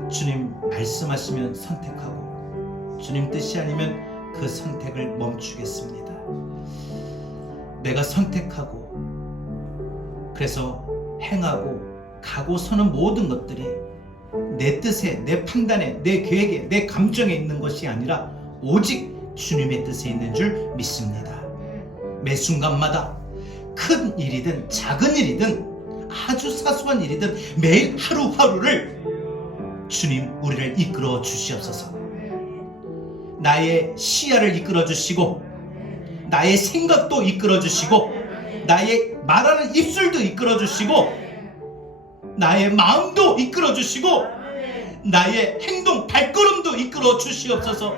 주님 말씀하시면 선택하고 주님 뜻이 아니면 그 선택을 멈추겠습니다. 내가 선택하고 그래서 행하고 가고 서는 모든 것들이 내 뜻에, 내 판단에, 내 계획에, 내 감정에 있는 것이 아니라 오직 주님의 뜻에 있는 줄 믿습니다. 매 순간마다 큰 일이든 작은 일이든 아주 사소한 일이든 매일 하루하루를 주님 우리를 이끌어 주시옵소서. 나의 시야를 이끌어 주시고 나의 생각도 이끌어 주시고 나의 말하는 입술도 이끌어 주시고 나의 마음도 이끌어 주시고 나의 행동 발걸음도 이끌어 주시옵소서.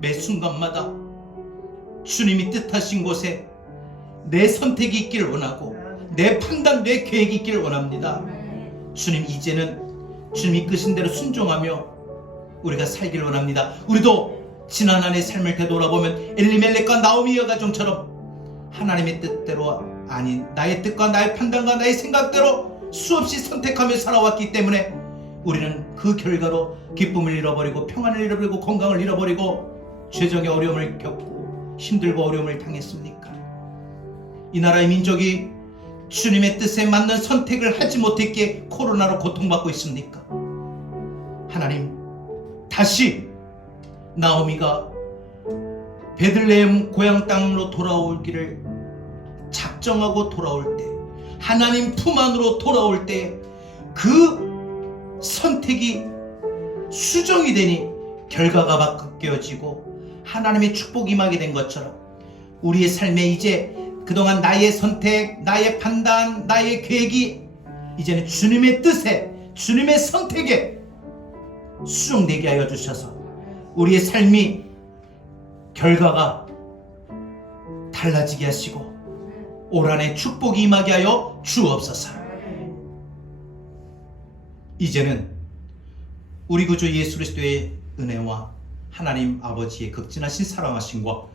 매 순간마다 주님이 뜻하신 곳에 내 선택이 있기를 원하고 내 판단, 내 계획이 있기를 원합니다. 주님 이제는 주님 이끄신 대로 순종하며 우리가 살기를 원합니다. 우리도 지난 한 해 삶을 되돌아보면 엘리멜렉과 나오미의 가정처럼 하나님의 뜻대로 아닌 나의 뜻과 나의 판단과 나의 생각대로 수없이 선택하며 살아왔기 때문에 우리는 그 결과로 기쁨을 잃어버리고 평안을 잃어버리고 건강을 잃어버리고 죄정의 어려움을 겪고 힘들고 어려움을 당했습니까? 이 나라의 민족이 주님의 뜻에 맞는 선택을 하지 못했기에 코로나로 고통받고 있습니까? 하나님, 다시 나오미가 베들레헴 고향 땅으로 돌아오기를 작정하고 돌아올 때, 하나님 품 안으로 돌아올 때 그 선택이 수정이 되니 결과가 바뀌어지고 하나님의 축복이 임하게 된 것처럼 우리의 삶에 이제 그동안 나의 선택, 나의 판단, 나의 계획이 이제는 주님의 뜻에, 주님의 선택에 수정되게 하여 주셔서 우리의 삶이 결과가 달라지게 하시고 올 한 해 축복이 임하게 하여 주옵소서. 이제는 우리 구주 예수 그리스도의 은혜와 하나님 아버지의 극진하신 사랑하심과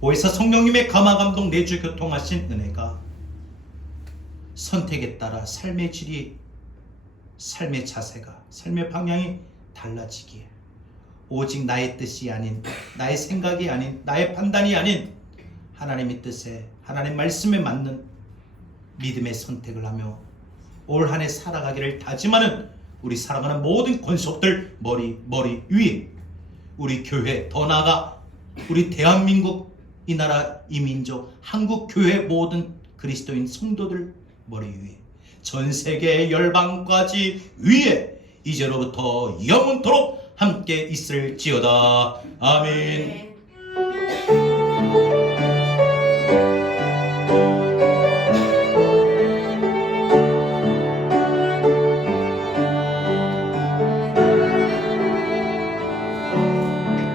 보혜사 성령님의 감화감동 내주 교통하신 은혜가 선택에 따라 삶의 질이, 삶의 자세가, 삶의 방향이 달라지기에 오직 나의 뜻이 아닌, 나의 생각이 아닌, 나의 판단이 아닌 하나님의 뜻에, 하나님 말씀에 맞는 믿음의 선택을 하며 올 한 해 살아가기를 다짐하는 우리 살아가는 모든 권속들 머리 위에 우리 교회, 더 나아가 우리 대한민국, 이 나라, 이 민족, 한국 교회 모든 그리스도인 성도들 머리 위에 전 세계 열방까지 위에 이제로부터 영원토록 함께 있을지어다. 아멘.